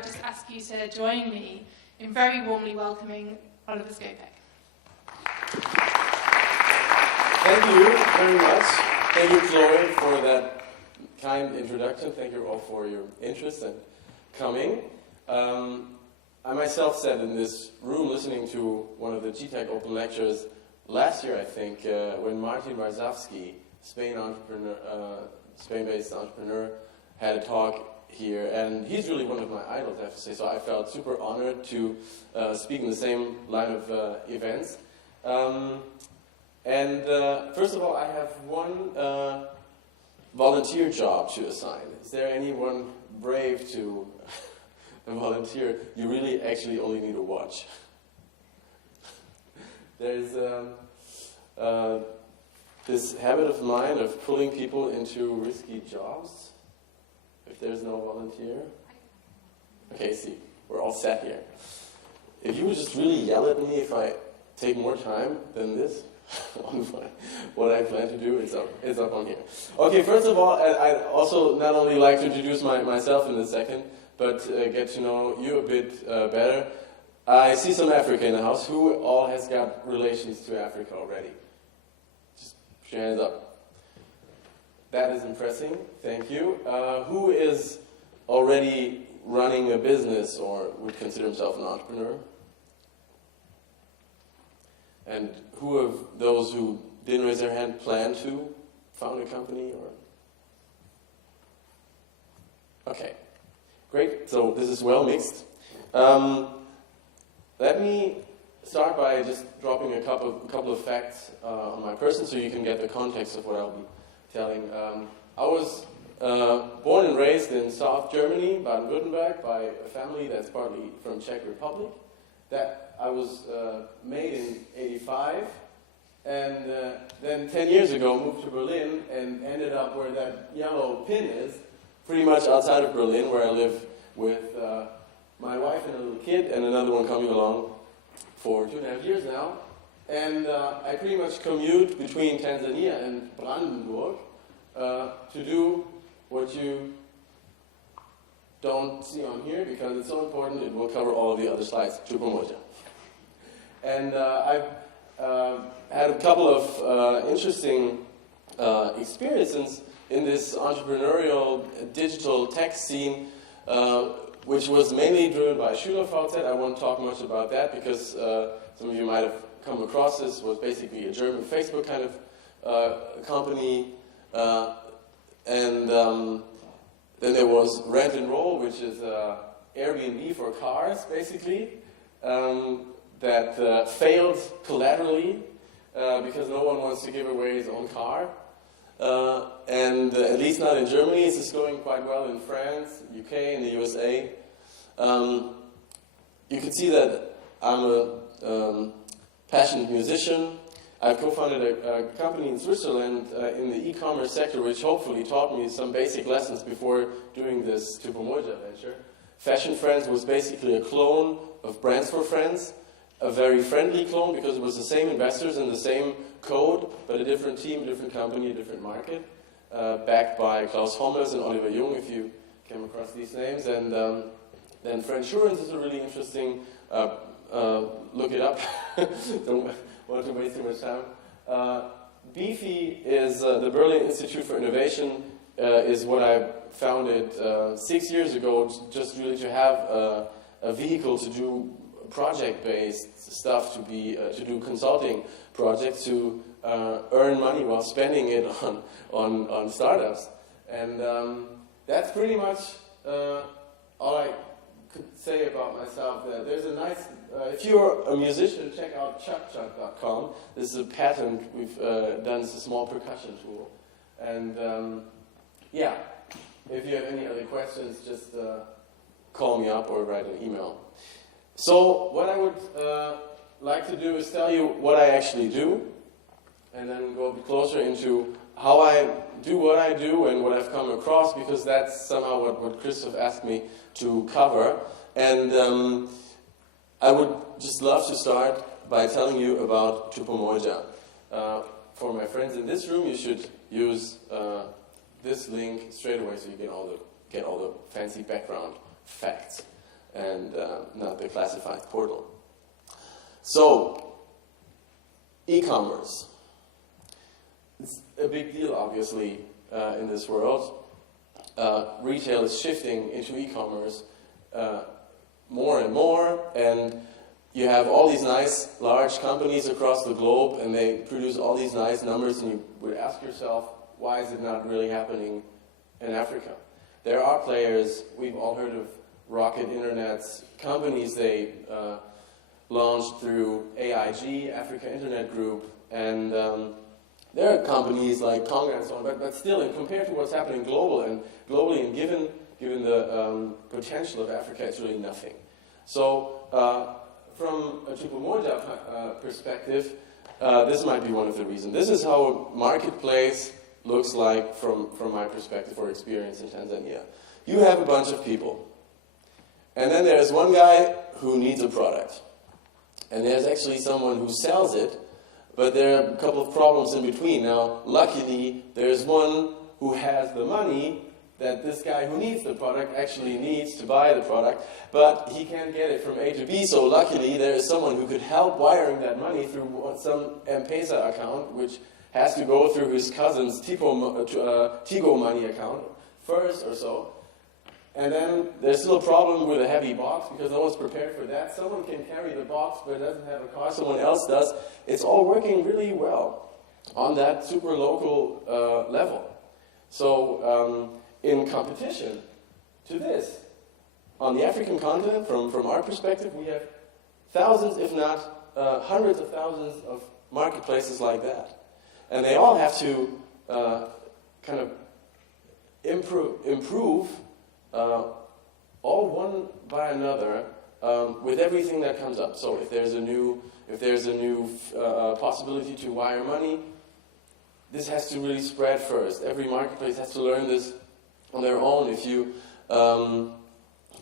would just ask you to join me in very warmly welcoming Oliver Skopec. Thank you very much. Thank you, Chloe, for that kind introduction. Thank you all for your interest and coming. I myself sat in this room listening to one of the GTEC open lectures last year, I think, when Martin Varsavski, Spain-based entrepreneur, had a talk here, and he's really one of my idols, I have to say, so I felt super honored to speak in the same line of events. First of all, I have one volunteer job to assign. Is there anyone brave to volunteer? You really actually only need to watch. There's this habit of mine of pulling people into risky jobs. If there's no volunteer. Okay, see, we're all sat here. If you would just really yell at me if I take more time than this on what I plan to do, it's up on here. Okay, first of all, I'd also not only like to introduce myself in a second, but get to know you a bit better. I see some Africa in the house. Who all has got relations to Africa already? Just put your hands up. That is impressive. Thank you. Who is already running a business or would consider himself an entrepreneur? And who of those who didn't raise their hand plan to found a company? Or okay, great. So this is well mixed. Let me start by just dropping a couple of facts on my person so you can get the context of what I'll be telling. I was born and raised in South Germany, Baden-Württemberg, by a family that's partly from Czech Republic. That I was made in '85, and then 10 years ago moved to Berlin and ended up where that yellow pin is, pretty much outside of Berlin, where I live with my wife and a little kid, and another one coming along for 2.5 years now. And I pretty much commute between Tanzania and Brandenburg to do what you don't see on here because it's so important it will cover all of the other slides, Tupo Moja. And I've had a couple of interesting experiences in this entrepreneurial digital tech scene, which was mainly driven by SchülerVZ. I won't talk much about that because some of you might have come across this. Was basically a German Facebook kind of company. Then there was Rent and Roll, which is Airbnb for cars, basically, that failed collaterally because no one wants to give away his own car. And at least not in Germany. This is going quite well in France, UK, and the USA. You can see that I'm a passionate musician. I've co-founded a company in Switzerland in the e-commerce sector, which hopefully taught me some basic lessons before doing this Tupo Moja venture. Fashion Friends was basically a clone of Brands for Friends, a very friendly clone because it was the same investors and the same code, but a different team, different company, a different market, backed by Klaus Hommels and Oliver Jung, if you came across these names. And then Friendsurance is a really interesting, look it up, don't want to waste too much time. Beefy is the Berlin Institute for Innovation, is what I founded 6 years ago, just really to have a vehicle to do project-based stuff, to do consulting projects, to earn money while spending it on startups. And that's pretty much all I could say about myself. There's a nice, if you're a musician, check out chuckchuck.com. This is a patent we've done. It's a small percussion tool. And yeah, if you have any other questions, just call me up or write an email. So what I would like to do is tell you what I actually do, and then go a bit closer into how I do what I do and what I've come across, because that's somehow what Christoph asked me to cover. And I would just love to start by telling you about Tupo Moja. For my friends in this room, you should use this link straight away so you get all the fancy background facts. and not the classified portal. So, e-commerce. It's a big deal, obviously, in this world. Retail is shifting into e-commerce more and more, and you have all these nice, large companies across the globe, and they produce all these nice numbers, and you would ask yourself, why is it not really happening in Africa? There are players, we've all heard of Rocket Internet's companies they launched through AIG, Africa Internet Group, and there are companies like Conga and so on, but still, and compared to what's happening globally, and given the potential of Africa, it's really nothing. So, from a Tupumoja perspective, this might be one of the reasons. This is how a marketplace looks like from my perspective or experience in Tanzania. You have a bunch of people, and then there's one guy who needs a product, and there's actually someone who sells it, but there are a couple of problems in between. Now, luckily, there's one who has the money that this guy who needs the product actually needs to buy the product, but he can't get it from A to B, so luckily there is someone who could help wiring that money through some M-Pesa account, which has to go through his cousin's Tigo Money account first or so. And then there's still a problem with a heavy box because no one's prepared for that. Someone can carry the box but doesn't have a car, someone else does. It's all working really well on that super local level. So in competition to this, on the African continent, from our perspective, we have thousands, if not hundreds of thousands of marketplaces like that. And they all have to kind of improve all one by another with everything that comes up. So if there's a new possibility to wire money, this has to really spread first. Every marketplace has to learn this on their own. If you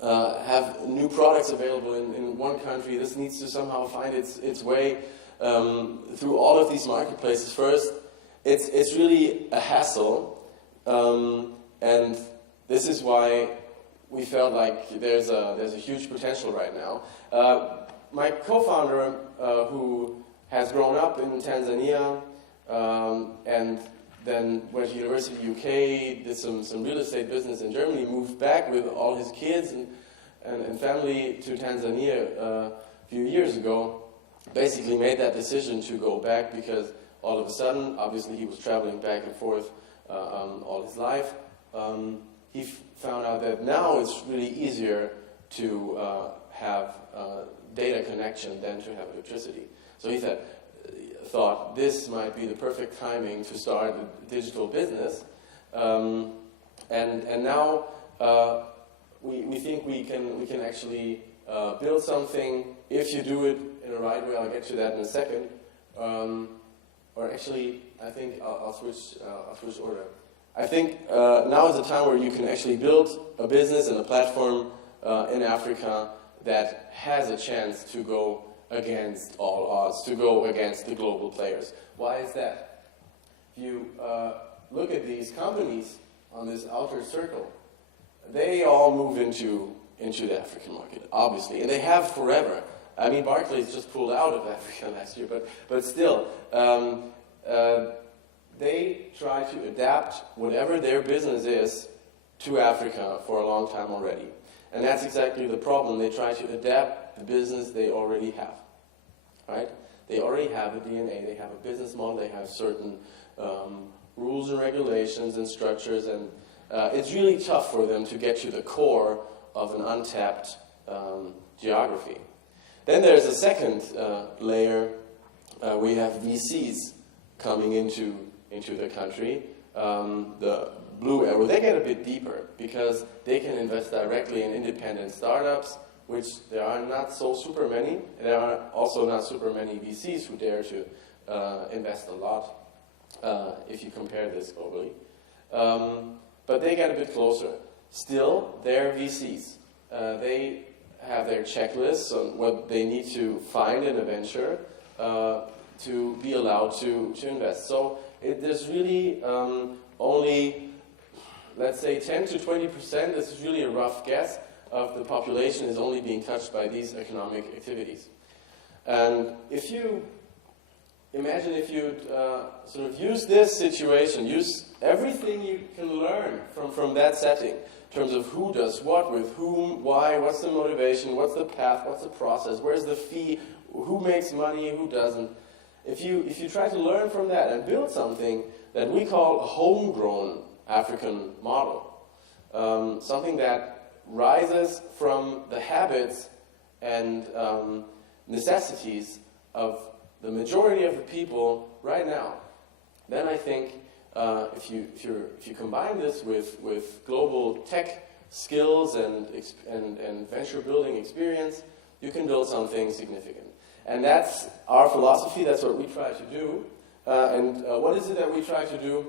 have new products available in one country, this needs to somehow find its way through all of these marketplaces first. It's really a hassle, and this is why we felt like there's a huge potential right now. My co-founder, who has grown up in Tanzania and then went to University UK, did some real estate business in Germany, moved back with all his kids and family to Tanzania a few years ago, basically made that decision to go back because all of a sudden, obviously he was traveling back and forth all his life. He found out that now it's really easier to have data connection than to have electricity. So he thought this might be the perfect timing to start a digital business. And now we think we can actually build something if you do it in the right way. I'll get to that in a second. Or actually, I think I'll switch order. I think now is the time where you can actually build a business and a platform in Africa that has a chance to go against all odds, to go against the global players. Why is that? If you look at these companies on this outer circle, they all move into the African market, obviously, and they have forever. I mean, Barclays just pulled out of Africa last year, but still, they try to adapt whatever their business is to Africa for a long time already. And that's exactly the problem. They try to adapt the business they already have, right? They already have a DNA, they have a business model, they have certain rules and regulations and structures, and it's really tough for them to get to the core of an untapped geography. Then there's a second layer. We have VCs coming into the country. The blue arrow, they get a bit deeper because they can invest directly in independent startups, which there are not so super many. There are also not super many VCs who dare to invest a lot if you compare this globally. But they get a bit closer. Still, they're VCs. They have their checklists on what they need to find in a venture to be allowed to invest. So there's really only, let's say, 10 to 20%, this is really a rough guess, of the population is only being touched by these economic activities. And if you imagine if you'd sort of use this situation, use everything you can learn from that setting, in terms of who does what, with whom, why, what's the motivation, what's the path, what's the process, where's the fee, who makes money, who doesn't. If you try to learn from that and build something that we call a homegrown African model, something that rises from the habits and necessities of the majority of the people right now, then I think if you combine this with global tech skills and venture building experience, you can build something significant. And that's our philosophy. That's what we try to do. And what is it that we try to do?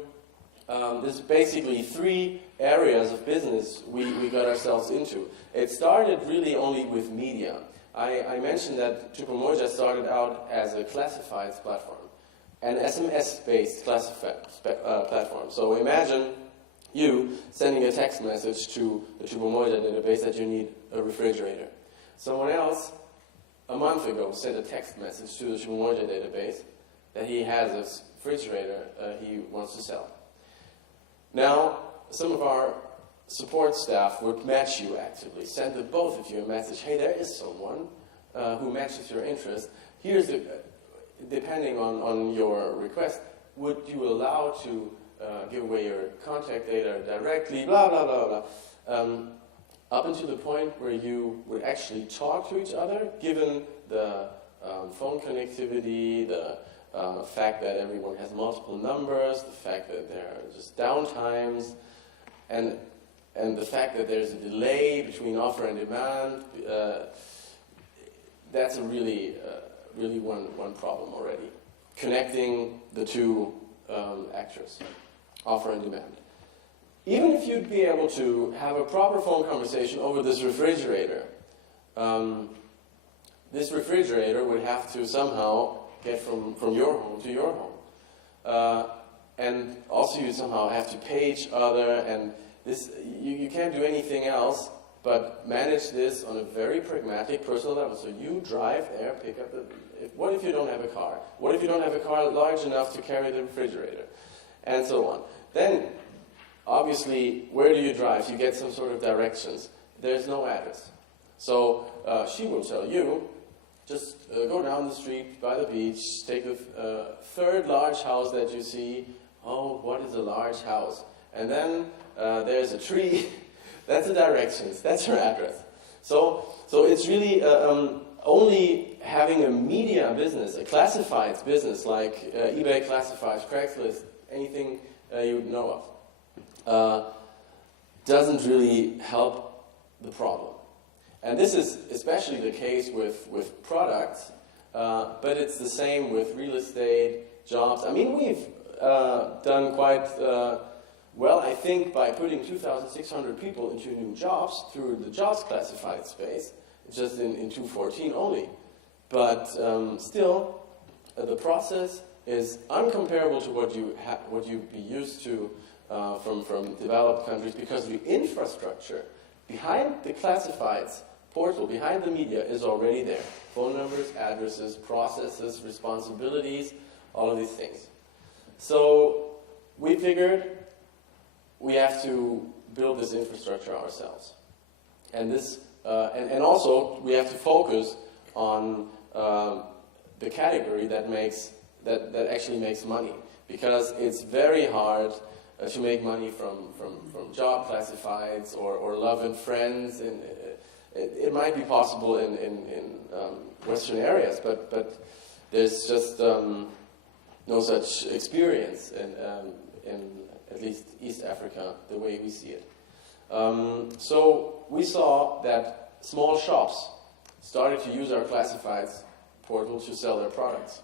There's basically 3 areas of business we got ourselves into. It started really only with media. I mentioned that Tupamoja started out as a classifieds platform, an SMS-based platform. So imagine you sending a text message to the Tupamoja database that you need a refrigerator. Someone else, a month ago, sent a text message to the Tupamoja database that he has a refrigerator he wants to sell. Now, some of our support staff would match you actively, send the both of you a message, hey, there is someone who matches your interest. Here's the, depending on your request, would you allow to give away your contact data directly, blah, blah, blah, blah. Up until the point where you would actually talk to each other, given the phone connectivity, the fact that everyone has multiple numbers, the fact that there are just downtimes, and the fact that there's a delay between offer and demand, that's a really one problem already. Connecting the two actors, offer and demand. Even if you'd be able to have a proper phone conversation over this refrigerator would have to somehow get from your home to your home. And also you somehow have to pay each other, and this you can't do anything else but manage this on a very pragmatic, personal level. So you drive there, pick up the... What if you don't have a car? What if you don't have a car large enough to carry the refrigerator? And so on. Then, obviously, where do you drive? You get some sort of directions. There's no address. So she will tell you, just go down the street by the beach, take the third large house that you see. Oh, what is a large house? And then there's a tree. That's the directions. That's your address. So it's really only having a media business, a classifieds business like eBay Classifieds, Craigslist, anything you know of, doesn't really help the problem. And this is especially the case with products, but it's the same with real estate, jobs. I mean, we've done quite well, I think, by putting 2,600 people into new jobs through the jobs classified space, just in 2014 only. But still, the process is uncomparable to what you'd be used to from developed countries, because the infrastructure behind the classifieds portal, behind the media, is already there. Phone numbers, addresses, processes, responsibilities, all of these things. So we figured we have to build this infrastructure ourselves. And this, and also we have to focus on the category that actually makes money, because it's very hard to make money from job classifieds or love and friends. And it might be possible in Western areas, but there's just no such experience in at least East Africa, the way we see it. So we saw that small shops started to use our classifieds portal to sell their products.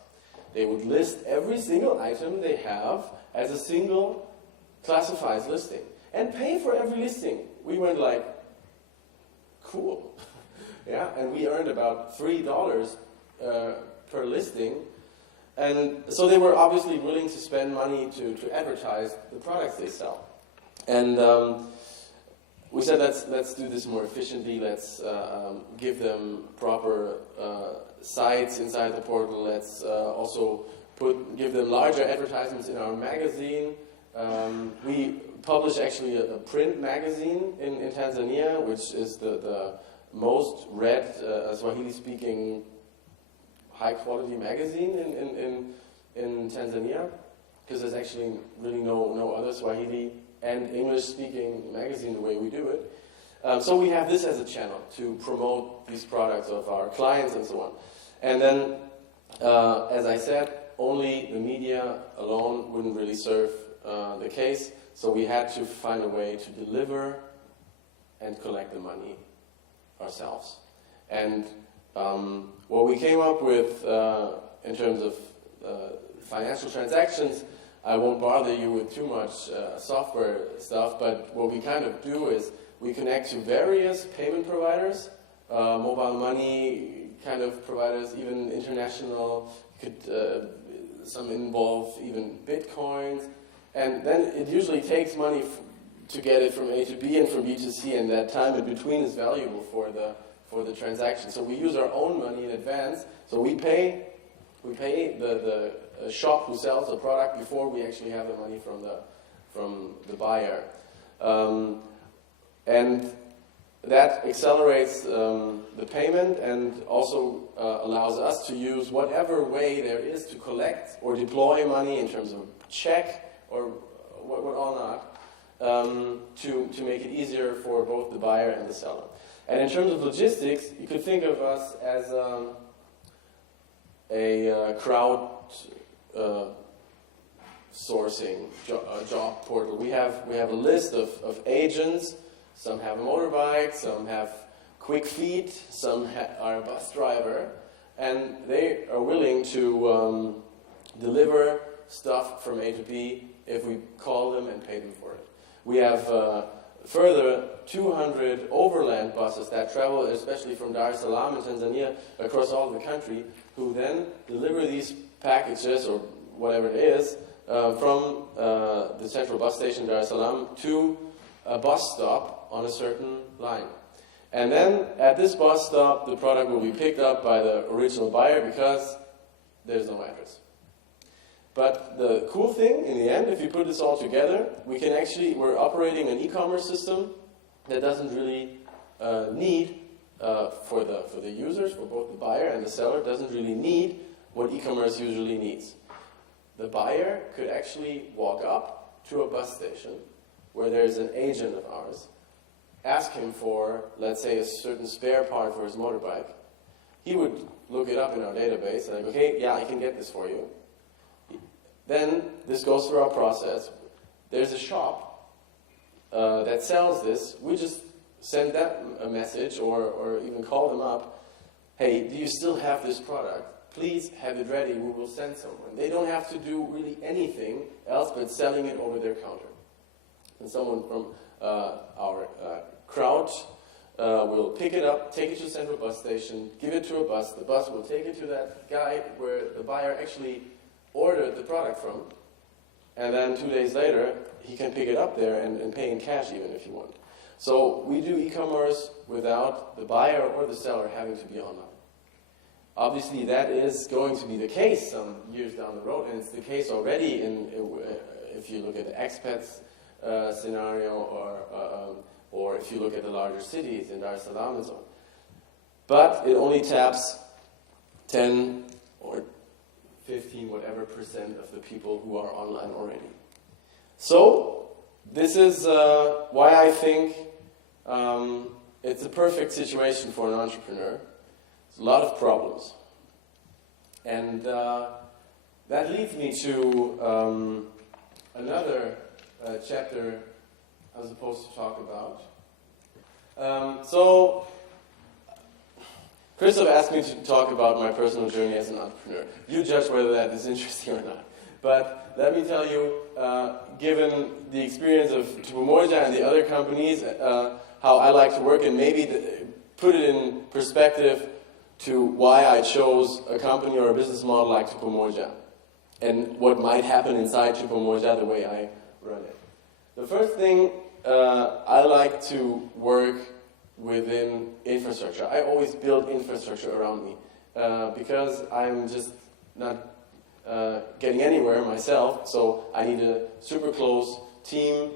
They would list every single item they have as a single classifieds listing and pay for every listing. We went like, cool. Yeah, and we earned about $3 per listing. And so they were obviously willing to spend money to advertise the products they sell. And we said let's do this more efficiently. Let's give them proper sites inside the portal. Let's also give them larger advertisements in our magazine. We publish actually a print magazine in Tanzania, which is the most read Swahili-speaking high-quality magazine in Tanzania, because there's actually really no other Swahili and English-speaking magazine the way we do it. So we have this as a channel to promote these products of our clients and so on. And then, as I said, only the media alone wouldn't really serve the case, so we had to find a way to deliver and collect the money ourselves. And what we came up with in terms of financial transactions, I won't bother you with too much software stuff, but what we kind of do is we connect to various payment providers, mobile money kind of providers, even international, some involve even bitcoins, and then it usually takes money to get it from A to B and from B to C, and that time in between is valuable for the transaction. So we use our own money in advance, so we pay the shop who sells the product before we actually have the money from the buyer. And that accelerates the payment and also allows us to use whatever way there is to collect or deploy money in terms of check or what all not, to make it easier for both the buyer and the seller. And in terms of logistics, you could think of us as a crowd sourcing job portal. We have a list of agents. Some have a motorbike, some have quick feet, some are a bus driver, and they are willing to deliver stuff from A to B if we call them and pay them for it. We have further 200 overland buses that travel, especially from Dar es Salaam in Tanzania, across all of the country, who then deliver these packages or whatever it is from the central bus station Dar es Salaam to a bus stop on a certain line. And then at this bus stop, the product will be picked up by the original buyer because there's no address. But the cool thing, in the end, if you put this all together, we're operating an e-commerce system that doesn't really need, for the users, for both the buyer and the seller, doesn't really need what e-commerce usually needs. The buyer could actually walk up to a bus station where there's an agent of ours, ask him for, let's say, a certain spare part for his motorbike. He would look it up in our database and like, okay, yeah, I can get this for you. Then this goes through our process. There's a shop that sells this. We just send them a message or even call them up. Hey, do you still have this product? Please have it ready. We will send someone. They don't have to do really anything else but selling it over their counter. And someone from our crowd will pick it up, take it to the central bus station, give it to a bus. The bus will take it to that guy where the buyer actually ordered the product from. And then 2 days later, he can pick it up there and pay in cash even if you want. So we do e-commerce without the buyer or the seller having to be online. Obviously, that is going to be the case some years down the road, and it's the case already if you look at the expats scenario, or if you look at the larger cities in Dar es Salaam and so on. But it only taps 10 or 15, whatever % of the people who are online already. So this is why I think it's a perfect situation for an entrepreneur. There's a lot of problems. And that leads me to another chapter I was supposed to talk about. So Christoph asked me to talk about my personal journey as an entrepreneur. You judge whether that is interesting or not. But let me tell you, given the experience of Tupamorja and the other companies, how I like to work, and maybe put it in perspective to why I chose a company or a business model like Tupamorja, and what might happen inside Tupamorja the way I run it. The first thing I like to work within infrastructure. I always build infrastructure around me because I'm just not getting anywhere myself, so I need a super close team,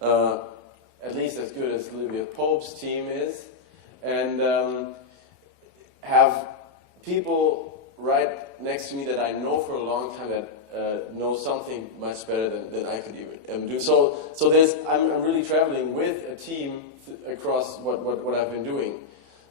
at least as good as Olivia Pope's team is, and have people right next to me that I know for a long time that know something much better than I could even do. So I'm really traveling with a team across what I've been doing.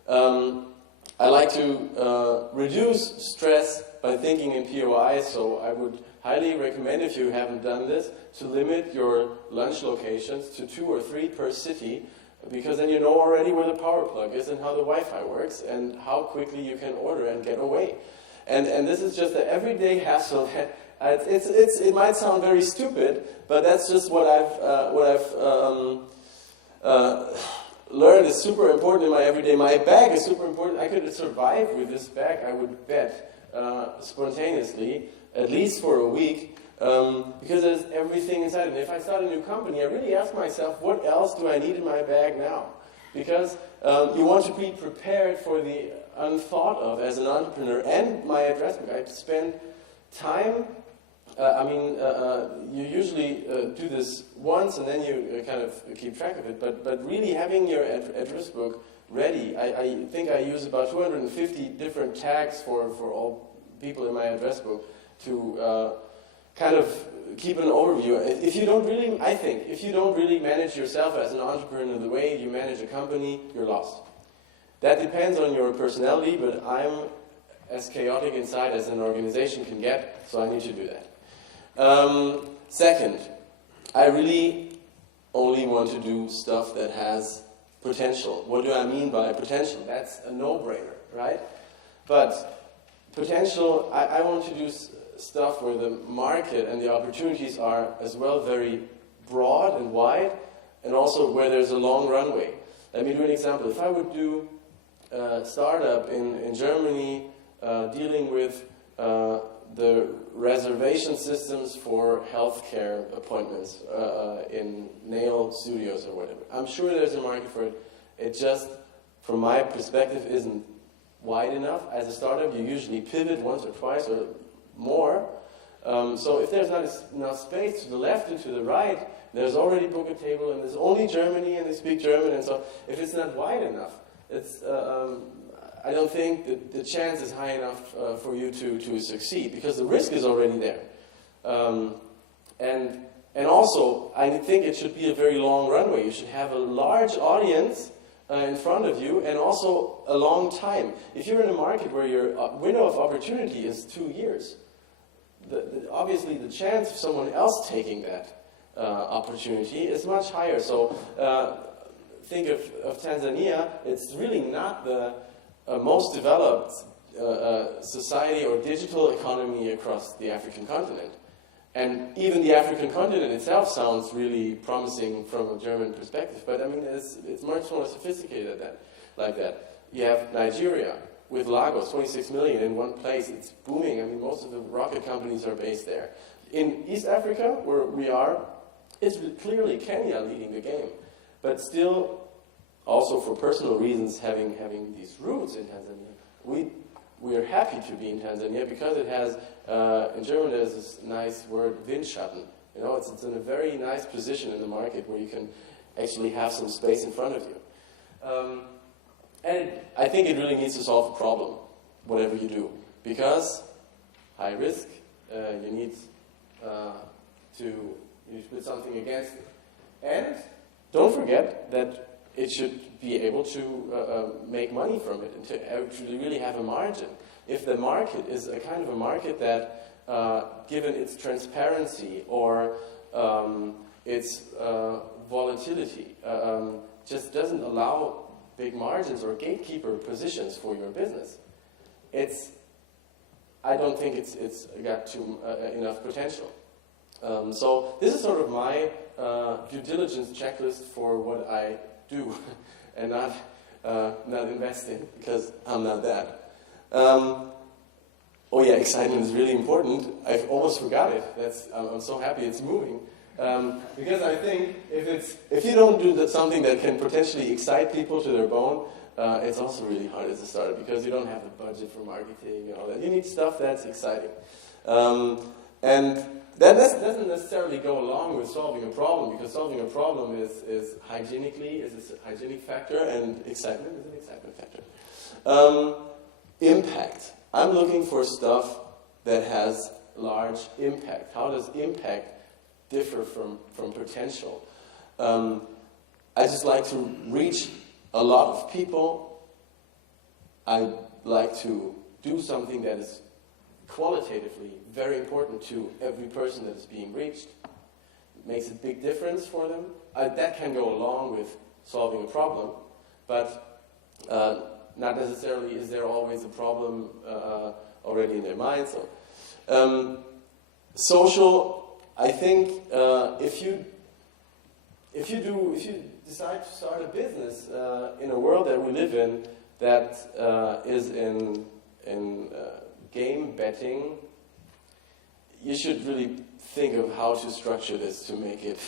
I like to reduce stress by thinking in POIs, so I would highly recommend, if you haven't done this, to limit your lunch locations to 2 or 3 per city, because then you know already where the power plug is and how the Wi-Fi works and how quickly you can order and get away. And this is just an everyday hassle that it might sound very stupid, but that's just what I've learned is super important in my everyday. My bag is super important. I could survive with this bag, I would bet, spontaneously, at least for a week, because there's everything inside. And if I start a new company, I really ask myself, what else do I need in my bag now? Because you want to be prepared for the unthought of as an entrepreneur. And my address book, I spend time. You usually do this once and then you kind of keep track of it, but really having your address book ready, I think I use about 250 different tags for all people in my address book to kind of keep an overview. If you don't really manage yourself as an entrepreneur the way you manage a company, you're lost. That depends on your personality, but I'm as chaotic inside as an organization can get, so I need to do that. Second, I really only want to do stuff that has potential. What do I mean by potential? That's a no-brainer, right? But potential, I want to do stuff where the market and the opportunities are as well very broad and wide, and also where there's a long runway. Let me do an example. If I would do a startup in Germany dealing with the reservation systems for healthcare appointments in nail studios or whatever, I'm sure there's a market for it. It just, from my perspective, isn't wide enough. As a startup, you usually pivot once or twice or more. So if there's not enough space to the left and to the right, there's already book a table, and there's only Germany, and they speak German, and so if it's not wide enough, it's I don't think that the chance is high enough for you to succeed, because the risk is already there. And also, I think it should be a very long runway. You should have a large audience in front of you, and also a long time. If you're in a market where your window of opportunity is 2 years, obviously the chance of someone else taking that opportunity is much higher. So think of Tanzania. It's really not the most developed society or digital economy across the African continent. And even the African continent itself sounds really promising from a German perspective, but I mean, it's much more sophisticated like that. You have Nigeria with Lagos, 26 million in one place. It's booming. I mean, most of the rocket companies are based there. In East Africa, where we are, it's clearly Kenya leading the game, but still, also for personal reasons, having these roots in Tanzania, we are happy to be in Tanzania because it has, in German there's this nice word, Windschatten. You know, it's in a very nice position in the market where you can actually have some space in front of you. And I think it really needs to solve a problem, whatever you do, because high risk, you need to put something against it. And don't forget that it should be able to make money from it and to actually really have a margin. If the market is a kind of a market that, given its transparency or its volatility, just doesn't allow big margins or gatekeeper positions for your business, I don't think it's got enough potential. So this is sort of my due diligence checklist for what I do and not invest in, because I'm not that. Oh yeah, excitement is really important. I almost forgot it. I'm so happy it's moving. Because I think if you don't do something that can potentially excite people to their bone, it's also really hard as a startup because you don't have the budget for marketing and all that. You need stuff that's exciting. And that doesn't necessarily go along with solving a problem, because solving a problem is hygienically is a hygienic factor, and excitement is an excitement factor. Impact. I'm looking for stuff that has large impact. How does impact differ from potential? I just like to reach a lot of people. I like to do something that is qualitatively very important to every person that is being reached. It makes a big difference for them. That can go along with solving a problem, but not necessarily is there always a problem already in their mind. So, social, I think if you decide to start a business in a world that we live in that is in game betting, you should really think of how to structure this to make it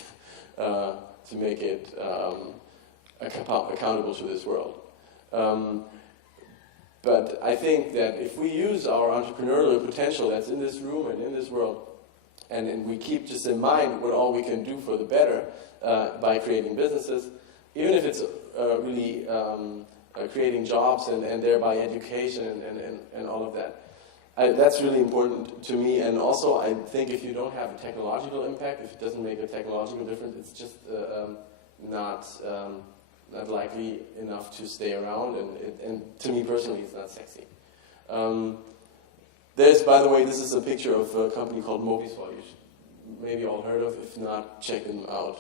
accountable to this world. But I think that if we use our entrepreneurial potential that's in this room and in this world, and we keep just in mind what all we can do for the better by creating businesses, even if it's really creating jobs and thereby education and all of that. That's really important to me. And also, I think if you don't have a technological impact, if it doesn't make a technological difference, it's just not likely enough to stay around. And to me personally, it's not sexy. There's, by the way, this is a picture of a company called Mobisol. You should maybe all heard of. If not, check them out.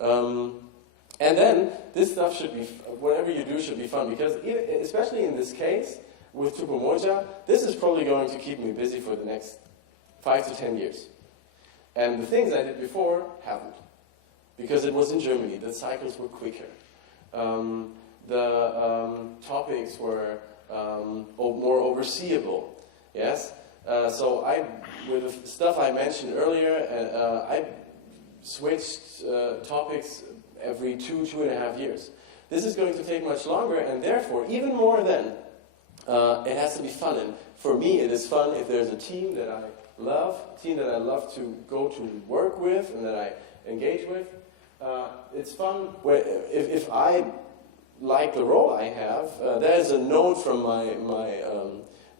And then this stuff should be, whatever you do should be fun, because especially in this case with Tupomoja, this is probably going to keep me busy for the next 5 to 10 years. And the things I did before haven't, because it was in Germany. The cycles were quicker. The topics were more overseeable. Yes. So with the stuff I mentioned earlier, I switched topics every 2.5 years. This is going to take much longer, and therefore, even more than, it has to be fun. And for me, it is fun if there's a team that I love, to go to work with and that I engage with. It's fun if I like the role I have. There's a note from my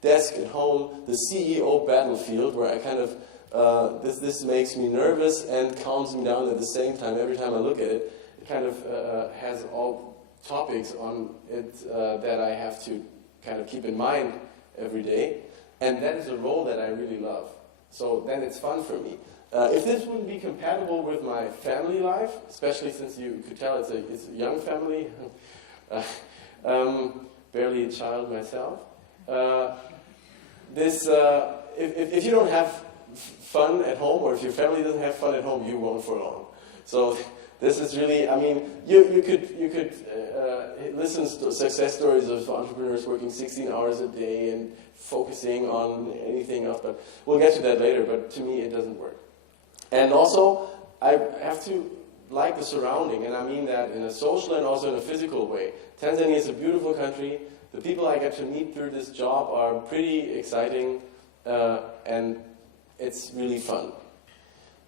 desk at home, the CEO battlefield, where I kind of, this makes me nervous and calms me down at the same time. Every time I look at it, it kind of has all topics on it that I have to kind of keep in mind every day. And that is a role that I really love. So then it's fun for me. If this wouldn't be compatible with my family life, especially since you could tell it's a young family, barely a child myself, if you don't have fun at home, or if your family doesn't have fun at home, you won't for long. So this is really, I mean, you could listen to success stories of entrepreneurs working 16 hours a day and focusing on anything else, but we'll get to that later. But to me, it doesn't work. And also, I have to like the surrounding, and I mean that in a social and also in a physical way. Tanzania is a beautiful country. The people I get to meet through this job are pretty exciting, and it's really fun.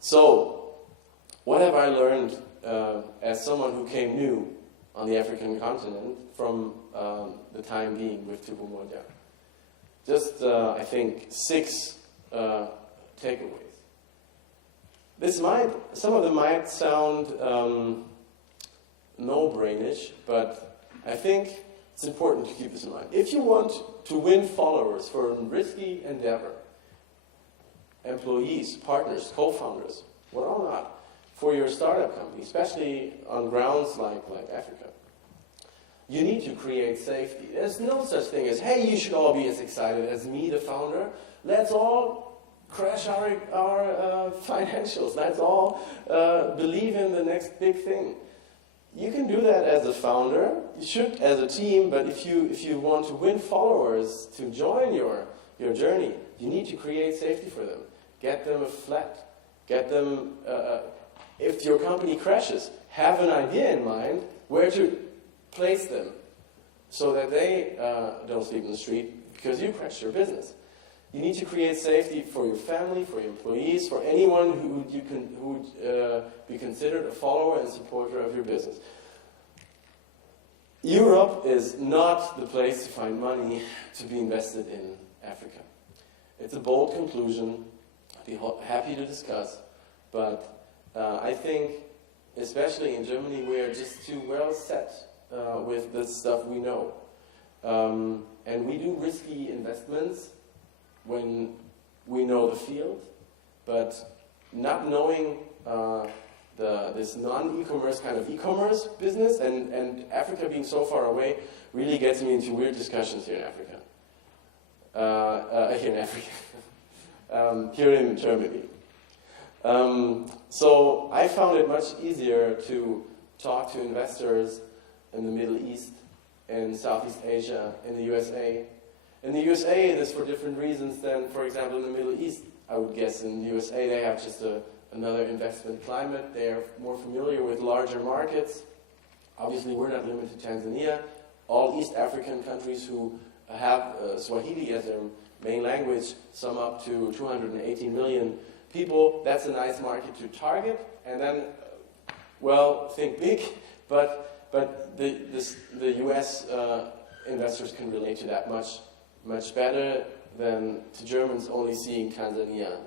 So, what have I learned as someone who came new on the African continent from the time being with Tupomoja? Just, I think, 6 takeaways. Some of them might sound no-brainish, but I think it's important to keep this in mind. If you want to win followers for a risky endeavor, employees, partners, co-founders, what not, for your startup company, especially on grounds like Africa, you need to create safety. There's no such thing as, hey, you should all be as excited as me, the founder. Let's all crash our financials. Let's all believe in the next big thing. You can do that as a founder. You should as a team. But if you want to win followers to join your journey, you need to create safety for them. Get them a flat. Get them if your company crashes, have an idea in mind where to place them so that they don't sleep in the street because you crashed your business. You need to create safety for your family, for your employees, for anyone who would be considered a follower and supporter of your business. Europe is not the place to find money to be invested in Africa. It's a bold conclusion. I'd be happy to discuss, but I think, especially in Germany, we are just too well set with the stuff we know. And we do risky investments when we know the field, but not knowing this non-e-commerce kind of e-commerce business and Africa being so far away really gets me into weird discussions here in Africa. Here in Germany. So I found it much easier to talk to investors in the Middle East, in Southeast Asia, in the USA. In the USA, it is for different reasons than, for example, in the Middle East. I would guess in the USA they have just another investment climate. They are more familiar with larger markets. Obviously, we're not limited to Tanzania. All East African countries who have Swahili as their main language sum up to 280 million people. That's a nice market to target. And then, well, think big, but the US investors can relate to that much better than to Germans only seeing Tanzania.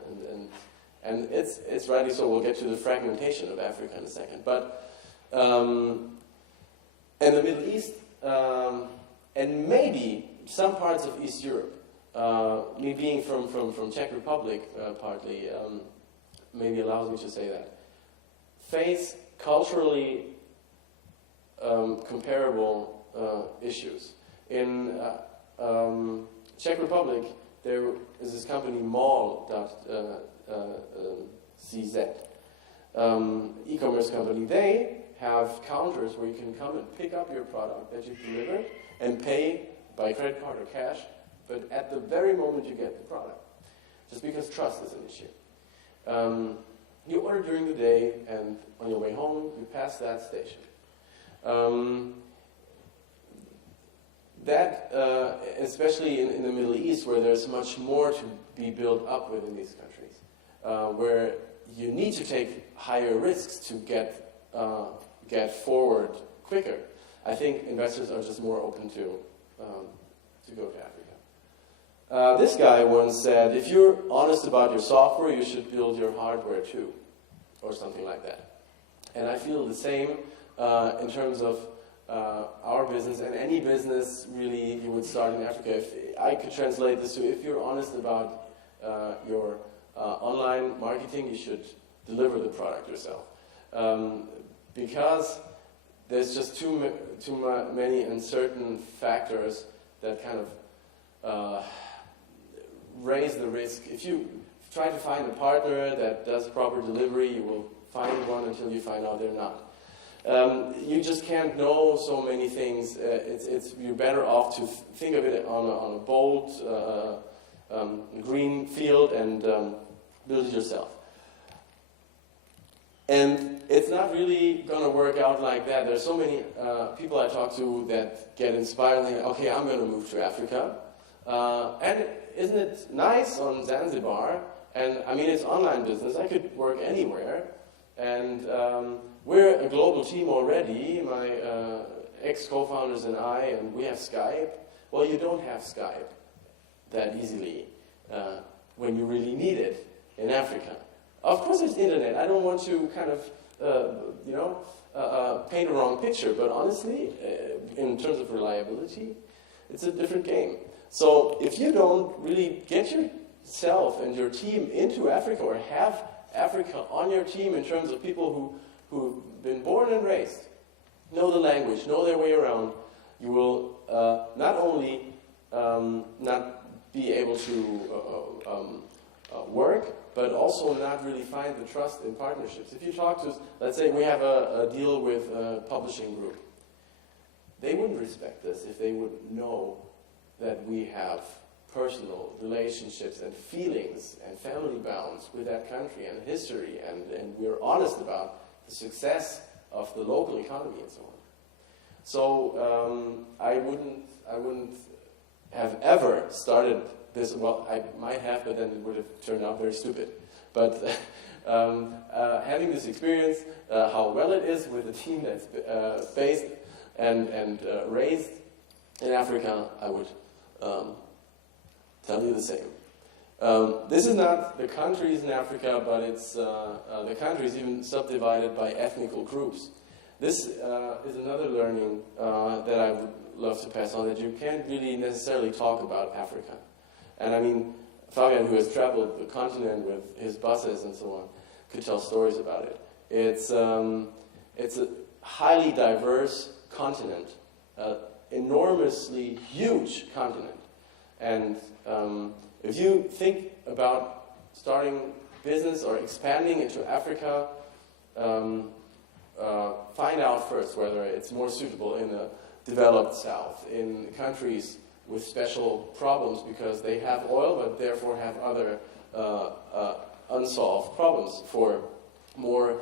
And it's rightly so. We'll get to the fragmentation of Africa in a second. But and the Middle East and maybe some parts of East Europe. Me being from Czech Republic partly maybe allows me to say that. Face culturally comparable issues. In Czech Republic, there is this company Mall.cz, e-commerce company. They have counters where you can come and pick up your product that you've delivered and pay by credit card or cash, but at the very moment you get the product, just because trust is an issue. You order during the day, and on your way home, you pass that station. Especially in the Middle East, where there's much more to be built up within these countries, where you need to take higher risks to get forward quicker. I think investors are just more open to go to Africa. This guy once said, if you're honest about your software, you should build your hardware too, or something like that. And I feel the same in terms of our business and any business really you would start in Africa. If I could translate this to, if you're honest about your online marketing, you should deliver the product yourself. Because there's just too many uncertain factors that kind of raise the risk. If you try to find a partner that does proper delivery, you will find one until you find out they're not. You just can't know so many things. You're better off to think of it on a bold, green field and build it yourself. And it's not really going to work out like that. There's so many people I talk to that get inspired and think, okay, I'm going to move to Africa. And isn't it nice on Zanzibar? And I mean, it's online business. I could work anywhere. And we're a global team already. My ex-co-founders and I, and we have Skype. Well, you don't have Skype that easily when you really need it in Africa. Of course, there's internet. I don't want to kind of, paint a wrong picture. But honestly, in terms of reliability, it's a different game. So if you don't really get yourself and your team into Africa or have Africa on your team in terms of people who've been born and raised, know the language, know their way around, you will not only not be able to work, but also not really find the trust in partnerships. If you talk to, let's say we have a deal with a publishing group, they wouldn't respect us if they would know that we have personal relationships and feelings and family bonds with that country and history, and we're honest about the success of the local economy and so on. So I wouldn't have ever started this. Well, I might have, but then it would have turned out very stupid. But having this experience, how well it is with a team that's based and raised in Africa, I would tell you the same. This is not the countries in Africa, but it's the countries even subdivided by ethnical groups. This is another learning that I would love to pass on, that you can't really necessarily talk about Africa. And I mean, Fabian, who has traveled the continent with his buses and so on, could tell stories about it. It's a highly diverse continent, enormously huge continent. And if you think about starting business or expanding into Africa, find out first whether it's more suitable in the developed South, in countries with special problems because they have oil but therefore have other unsolved problems, for more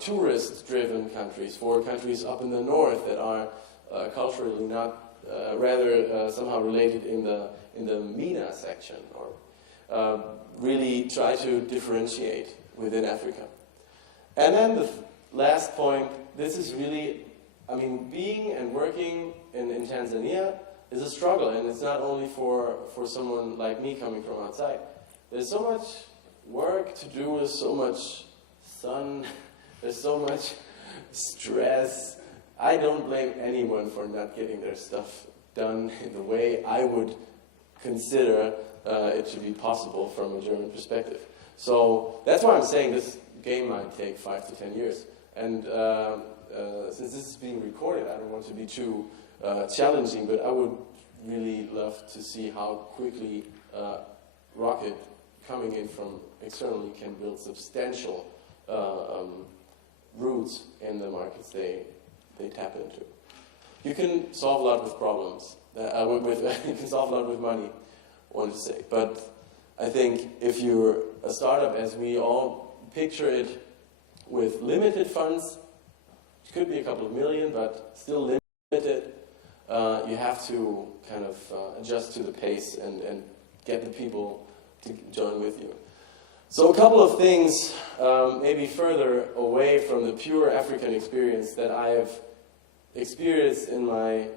tourist-driven countries, for countries up in the north that are culturally not rather somehow related in the MENA section, or really try to differentiate within Africa. And then the last point, this is really, I mean, being and working in Tanzania is a struggle, and it's not only for someone like me coming from outside. There's so much work to do, with so much sun, there's so much stress. I don't blame anyone for not getting their stuff done in the way I would consider it to be possible from a German perspective. So that's why I'm saying this game might take 5 to 10 years. And since this is being recorded, I don't want to be too challenging, but I would really love to see how quickly Rocket coming in from externally can build substantial roots in the markets they tap into. You can solve a lot with problems. You can solve a lot with money, I wanted to say. But I think if you're a startup, as we all picture it, with limited funds, it could be a couple of million, but still limited, you have to kind of adjust to the pace and get the people to join with you. So a couple of things, maybe further away from the pure African experience that I have experienced in my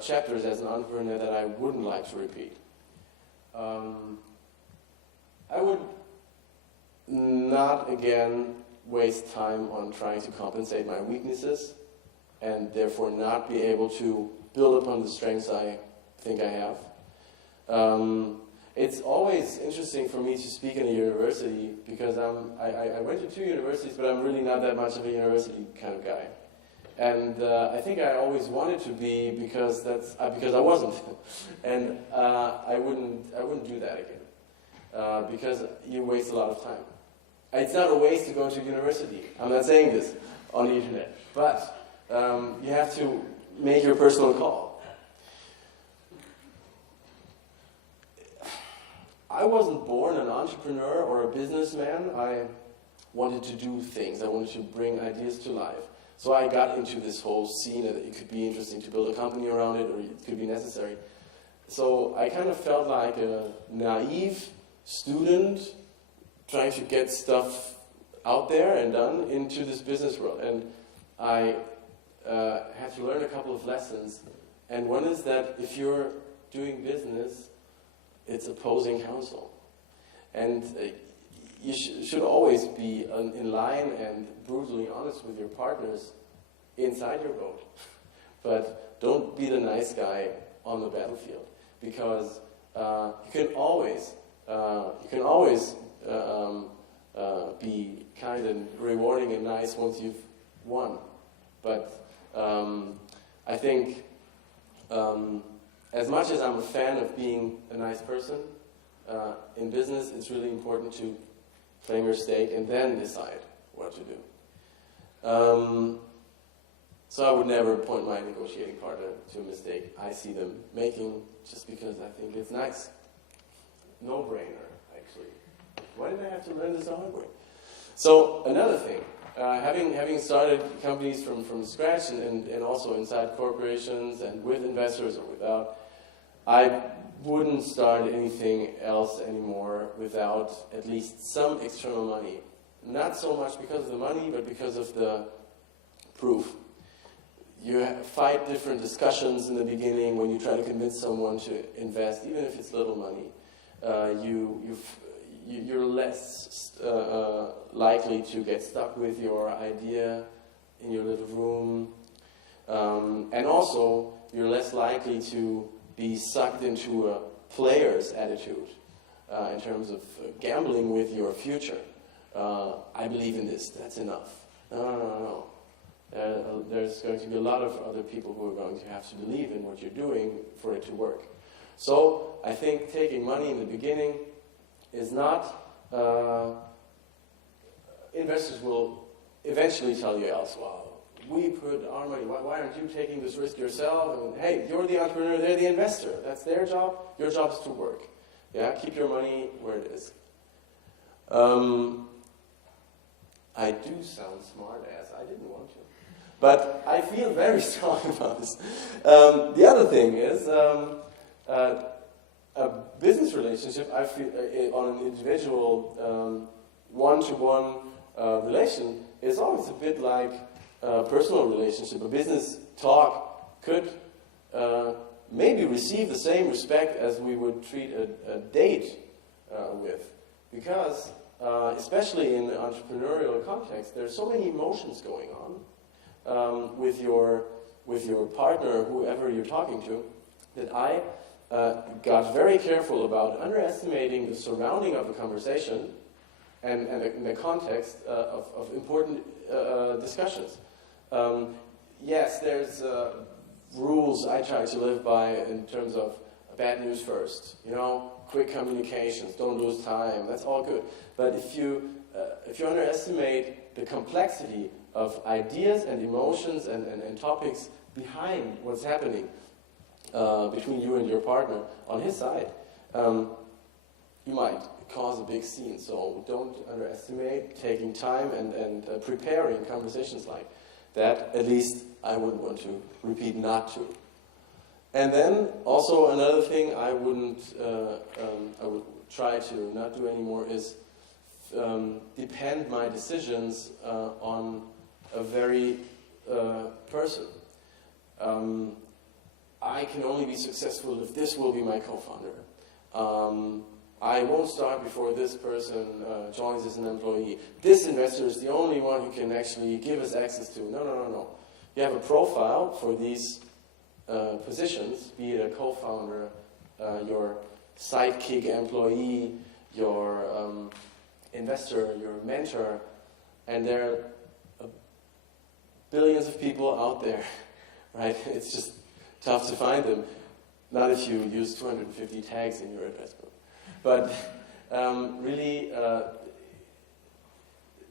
chapters as an entrepreneur that I wouldn't like to repeat. I would not again waste time on trying to compensate my weaknesses and therefore not be able to build upon the strengths I think I have. It's always interesting for me to speak in a university because I went to 2 universities, but I'm really not that much of a university kind of guy. And I think I always wanted to be because I wasn't, and I wouldn't do that again because you waste a lot of time. It's not a waste to go to university. I'm not saying this on the internet, but you have to make your personal call. I wasn't born an entrepreneur or a businessman. I wanted to do things. I wanted to bring ideas to life. So I got into this whole scene that it could be interesting to build a company around it, or it could be necessary. So I kind of felt like a naive student trying to get stuff out there and done into this business world. And I had to learn a couple of lessons. And one is that if you're doing business, it's opposing counsel. And you should always be in line and brutally honest with your partners inside your boat. But don't be the nice guy on the battlefield, because you can always be kind and rewarding and nice once you've won. But I think as much as I'm a fan of being a nice person, in business it's really important to claim your stake and then decide what to do. So I would never point my negotiating partner to a mistake I see them making just because I think it's nice. No-brainer, actually. Why did I have to learn this the hard way? So another thing, having started companies from scratch and also inside corporations and with investors or without, I wouldn't start anything else anymore without at least some external money. Not so much because of the money, but because of the proof. You fight different discussions in the beginning when you try to convince someone to invest, even if it's little money. You're less likely to get stuck with your idea in your little room. And also, you're less likely to be sucked into a player's attitude in terms of gambling with your future. I believe in this, that's enough. No. There's going to be a lot of other people who are going to have to believe in what you're doing for it to work. So I think taking money in the beginning is not, investors will eventually tell you else, well, we put our money, why aren't you taking this risk yourself? And hey, you're the entrepreneur, they're the investor. That's their job, your job is to work. Yeah, keep your money where it is. I do sound smart ass, I didn't want to. But I feel very strong about this. The other thing is, a business relationship, I feel, on an individual one-to-one relation is always a bit like a personal relationship. A business talk could maybe receive the same respect as we would treat a date with. Because, especially in the entrepreneurial context, there's so many emotions going on with your partner, whoever you're talking to, that I got very careful about underestimating the surrounding of the conversation and the context of important discussions. Yes, there's rules I try to live by in terms of bad news first. Quick communications, don't lose time. That's all good. But if you underestimate the complexity of ideas and emotions and topics behind what's happening between you and your partner on his side, you might cause a big scene. So don't underestimate taking time and preparing conversations like that. At least I wouldn't want to repeat not to. And then also another thing I would try to not do anymore is depend my decisions on a very person. I can only be successful if this will be my co-founder. I won't start before this person joins as an employee. This investor is the only one who can actually give us access to. No. You have a profile for these positions, be it a co-founder, your sidekick employee, your investor, your mentor, and there are billions of people out there, right? It's just tough to find them. Not if you use 250 tags in your address book. But really,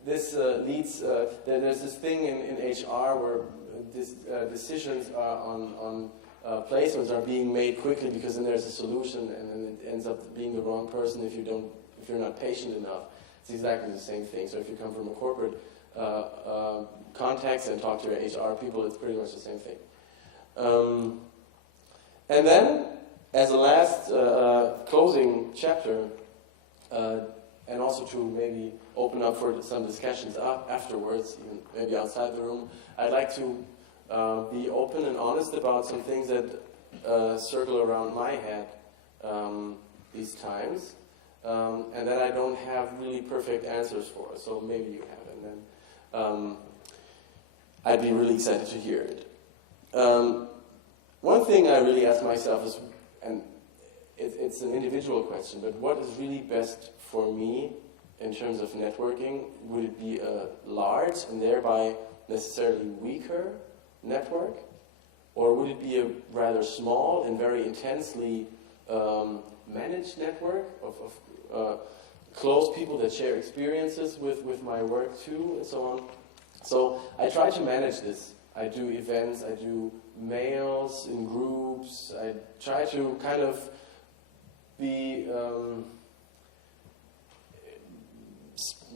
this leads, there's this thing in HR where decisions on placements are being made quickly because then there's a solution and then it ends up being the wrong person if you're not patient enough. It's exactly the same thing. So if you come from a corporate context and talk to your HR people, it's pretty much the same thing. And then, as a last closing chapter, and also to maybe open up for some discussions afterwards, even maybe outside the room, I'd like to be open and honest about some things that circle around my head these times, and that I don't have really perfect answers for. So maybe you have, and then I'd be really excited to hear it. One thing I really ask myself is, and it's an individual question, but what is really best for me in terms of networking? Would it be a large and thereby necessarily weaker network? Or would it be a rather small and very intensely managed network of close people that share experiences with my work too, and so on? So I try to manage this I do events, I do mails in groups, I try to kind of be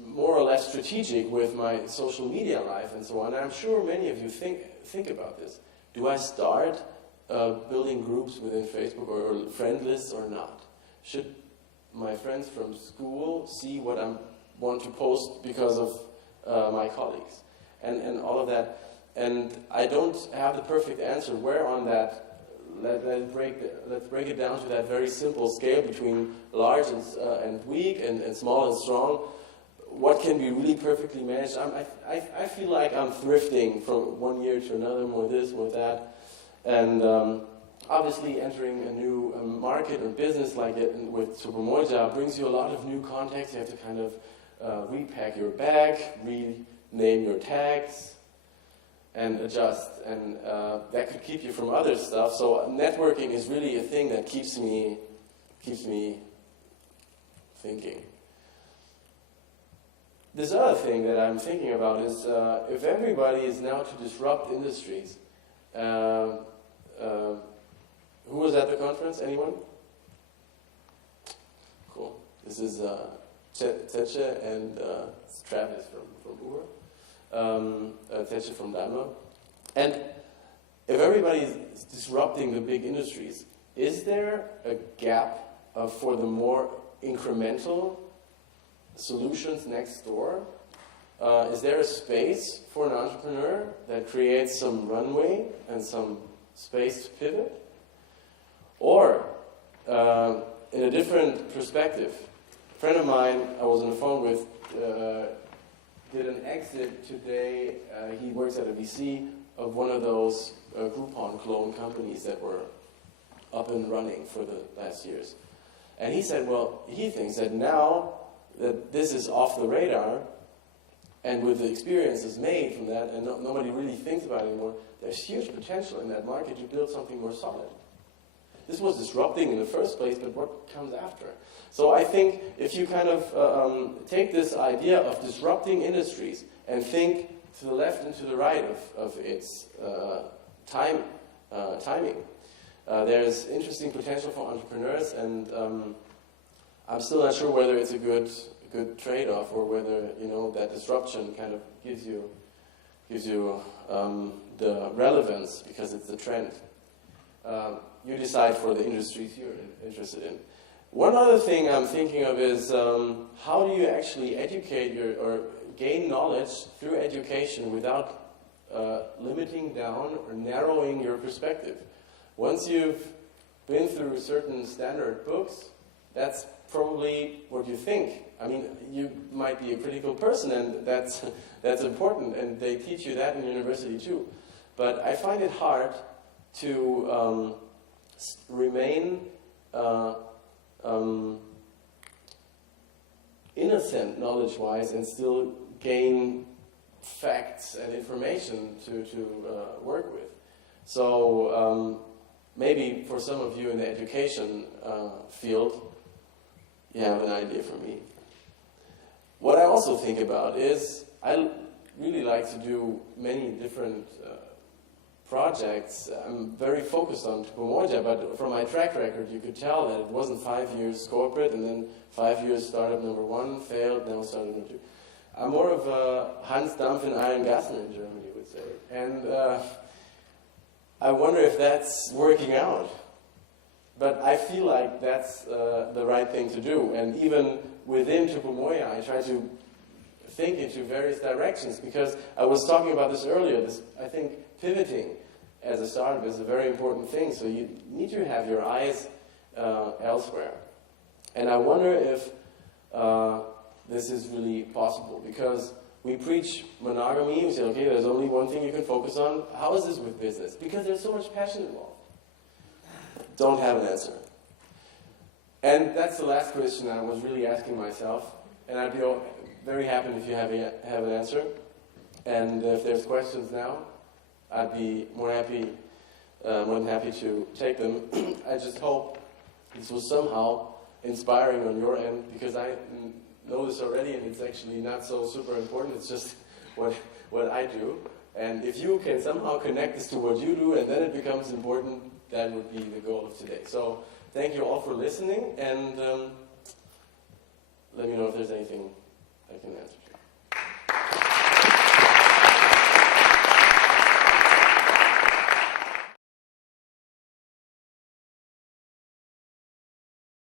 more or less strategic with my social media life and so on. And I'm sure many of you think about this. Do I start building groups within Facebook or friend lists or not? Should my friends from school see what I want to post because of my colleagues and all of that? And I don't have the perfect answer. Where on that? Let's break it down to that very simple scale between large and weak and small and strong. What can be really perfectly managed? I feel like I'm thrifting from one year to another, more this, more that. And obviously entering a new market or business like it with Supermoja brings you a lot of new context. You have to kind of repack your bag, rename your tags, and adjust. And that could keep you from other stuff. So networking is really a thing that keeps me thinking. This other thing that I'm thinking about is if everybody is now to disrupt industries. Who was at the conference? Anyone? Cool. This is Teche and Travis from Uber. Teche from Daimler. And if everybody is disrupting the big industries, is there a gap for the more incremental solutions next door? Is there a space for an entrepreneur that creates some runway and some space to pivot? Or, in a different perspective, a friend of mine I was on the phone with did an exit today. He works at a VC of one of those Groupon clone companies that were up and running for the last years. And he said, well, he thinks that now that this is off the radar, and with the experiences made from that, and nobody really thinks about it anymore, there's huge potential in that market to build something more solid. This was disrupting in the first place, but what comes after? So I think if you kind of take this idea of disrupting industries and think to the left and to the right of its timing, there's interesting potential for entrepreneurs, and I'm still not sure whether it's a good trade-off, or whether that disruption kind of gives you the relevance because it's the trend. You decide for the industries you're interested in. One other thing I'm thinking of is how do you actually educate or gain knowledge through education without limiting down or narrowing your perspective. Once you've been through certain standard books, that's probably what you think. I mean, you might be a critical person, and that's important, and they teach you that in university too. But I find it hard to remain innocent knowledge-wise and still gain facts and information to work with. So maybe for some of you in the education field, you have an idea for me. What I also think about is I really like to do many different projects. I'm very focused on Supermoja, but from my track record, you could tell that it wasn't 5 years corporate and then 5 years startup number one, failed, now startup number two. I'm more of a Hans Dampf in Allen Gassen in Germany, would say. And I wonder if that's working out. But I feel like that's the right thing to do. And even within Supermoja, I try to think into various directions, because I was talking about this earlier. I think pivoting as a startup is a very important thing. So you need to have your eyes elsewhere. And I wonder if this is really possible, because we preach monogamy. We say, okay, there's only one thing you can focus on. How is this with business? Because there's so much passion involved. Don't have an answer. And that's the last question I was really asking myself. And I'd be very happy if you have an answer. And if there's questions now, I'd be more than happy to take them. I just hope this was somehow inspiring on your end, because I know this already, and it's actually not so super important. It's just what I do. And if you can somehow connect this to what you do and then it becomes important, that would be the goal of today. So thank you all for listening, and let me know if there's anything I can answer.